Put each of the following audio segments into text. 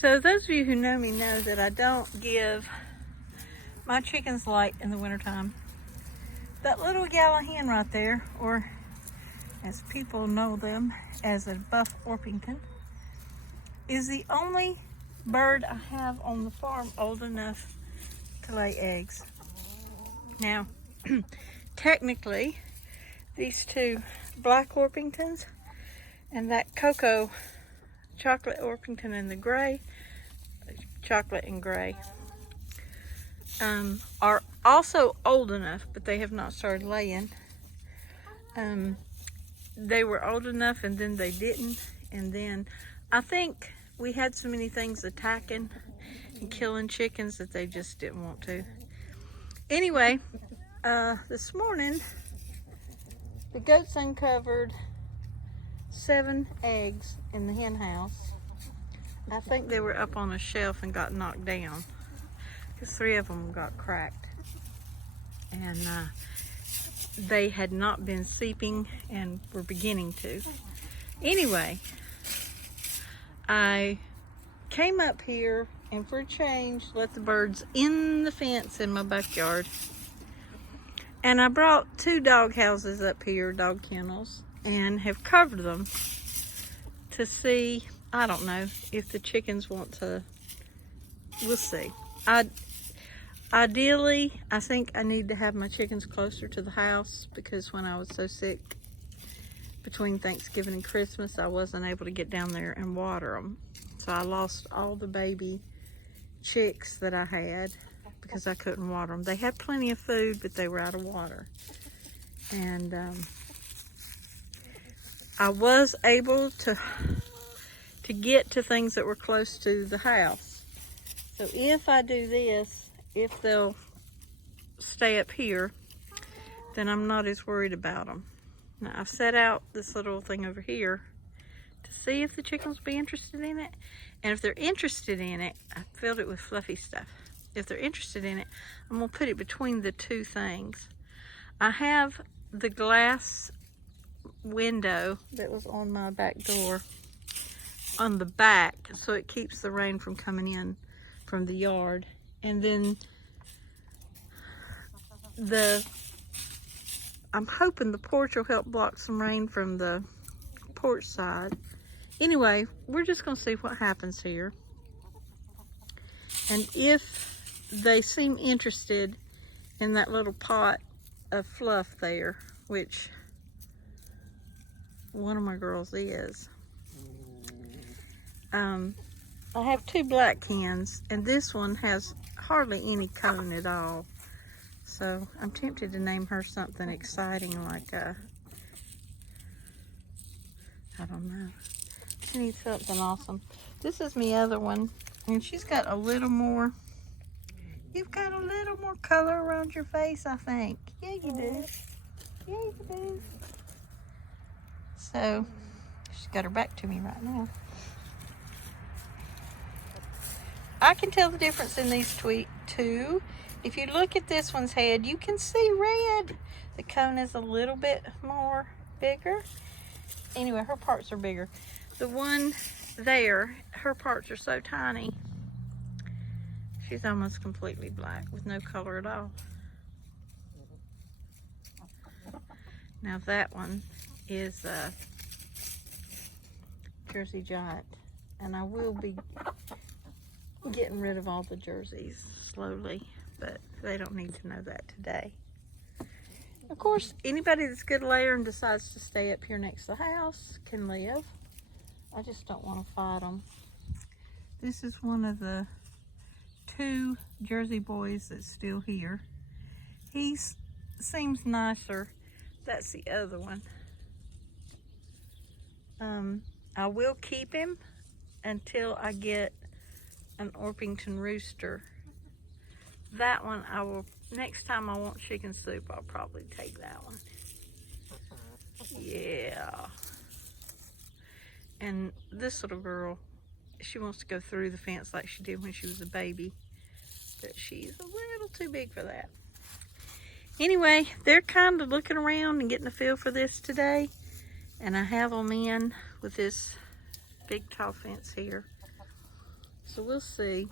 So those of you who know me know that I don't give my chickens light in the wintertime. That little yellow hen right there, or as people know them as a buff Orpington, is the only bird I have on the farm old enough to lay eggs. Now, technically, these two black Orpingtons and that cocoa chocolate Orpington in the gray, chocolate and gray, are also old enough, but they have not started laying. They were old enough and then they didn't, and then I think we had so many things attacking and killing chickens that they just didn't want to. Anyway, this morning the goats uncovered 7 eggs in the hen house. I think they were up on a shelf and got knocked down because 3 of them got cracked, and they had not been seeping and were beginning to. Anyway, I came up here and for a change let the birds in the fence in my backyard, and I brought 2 dog houses up here, dog kennels, and have covered them to see, I don't know, if the chickens want to, we'll see. Ideally, I think I need to have my chickens closer to the house because when I was so sick between Thanksgiving and Christmas, I wasn't able to get down there and water them. So I lost all the baby chicks that I had because I couldn't water them. They had plenty of food, but they were out of water. And I was able to get to things that were close to the house. So if I do this, if they'll stay up here, then I'm not as worried about them. Now I've set out this little thing over here to see if the chickens will be interested in it. And if they're interested in it, I filled it with fluffy stuff. If they're interested in it, I'm gonna put it between the 2 things. I have the glass window that was on my back door on the back, so it keeps the rain from coming in from the yard. And then I'm hoping the porch will help block some rain from the porch side. Anyway, we're just gonna see what happens here. And if they seem interested in that little pot of fluff there, which one of my girls is, I have 2 black hens, and this one has hardly any cone at all. So I'm tempted to name her something exciting like I don't know. She needs something awesome. This is my other one, and she's got a little more, you've got a little more color around your face, I think. Yeah, you do. Yeah, you do. So she's got her back to me right now. I can tell the difference in these 2. If you look at this one's head, you can see red. The cone is a little bit more bigger. Anyway, her parts are bigger. The one there, her parts are so tiny. She's almost completely black with no color at all. Now that one is a Jersey Giant, and I will be getting rid of all the jerseys slowly, but they don't need to know that today. Of course, anybody that's a good layer and decides to stay up here next to the house can live. I just don't want to fight them. This is one of the 2 Jersey boys that's still here. He seems nicer. That's the other one. I will keep him until I get an Orpington rooster. That one I will, next time I want chicken soup, I'll probably take that one. Yeah. And this little girl, she wants to go through the fence like she did when she was a baby, but she's a little too big for that. Anyway, they're kind of looking around and getting a feel for this today, and I have them in with this big tall fence here. So we'll see.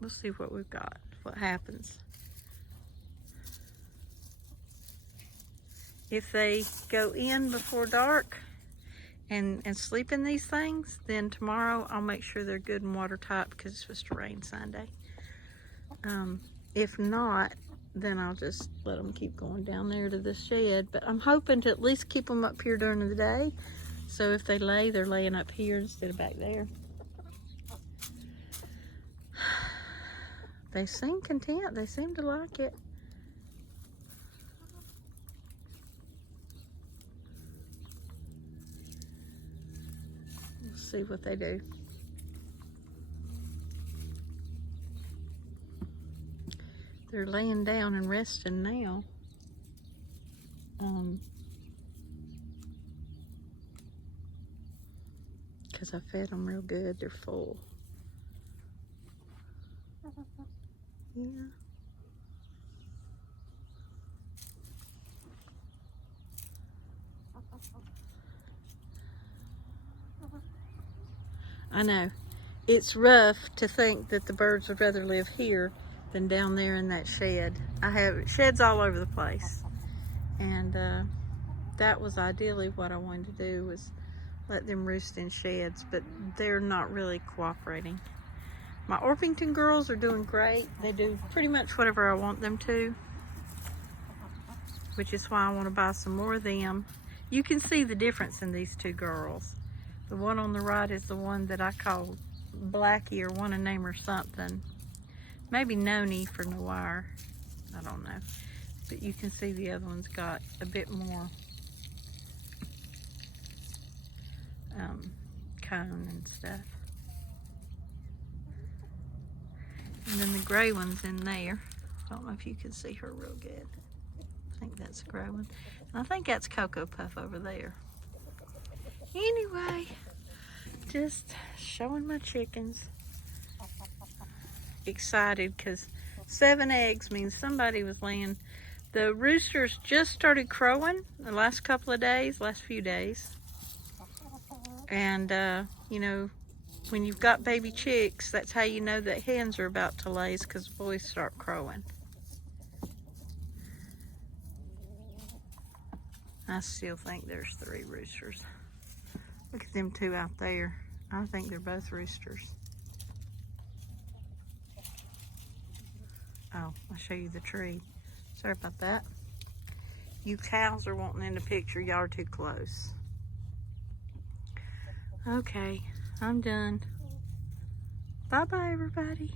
We'll see what we've got, what happens. If they go in before dark and sleep in these things, then tomorrow I'll make sure they're good and watertight because it's supposed to rain Sunday. If not, then I'll just let them keep going down there to the shed. But I'm hoping to at least keep them up here during the day. So if they lay, they're laying up here instead of back there. They seem content. They seem to like it. We'll see what they do. They're laying down and resting now. Because I fed them real good. They're full. Yeah. I know. It's rough to think that the birds would rather live here than down there in that shed. I have sheds all over the place. And that was ideally what I wanted to do, was let them roost in sheds, but they're not really cooperating. My Orpington girls are doing great. They do pretty much whatever I want them to, which is why I want to buy some more of them. You can see the difference in these two girls. The one on the right is the one that I call Blackie, or want to name her something. Maybe Noni for Noir. I don't know. But you can see the other one's got a bit more cone and stuff. And then the gray one's in there. I don't know if you can see her real good. I think that's the gray one. And I think that's Cocoa Puff over there. Anyway, just showing my chickens. Excited because 7 eggs means somebody was laying. The roosters just started crowing the last couple of days, last few days. And, you know, when you've got baby chicks, that's how you know that hens are about to lay, because boys start crowing. I still think there's 3 roosters. Look at them 2 out there. I think they're both roosters. Oh, I'll show you the tree. Sorry about that. You cows are wanting in the picture. Y'all are too close. Okay, I'm done. Bye-bye, everybody.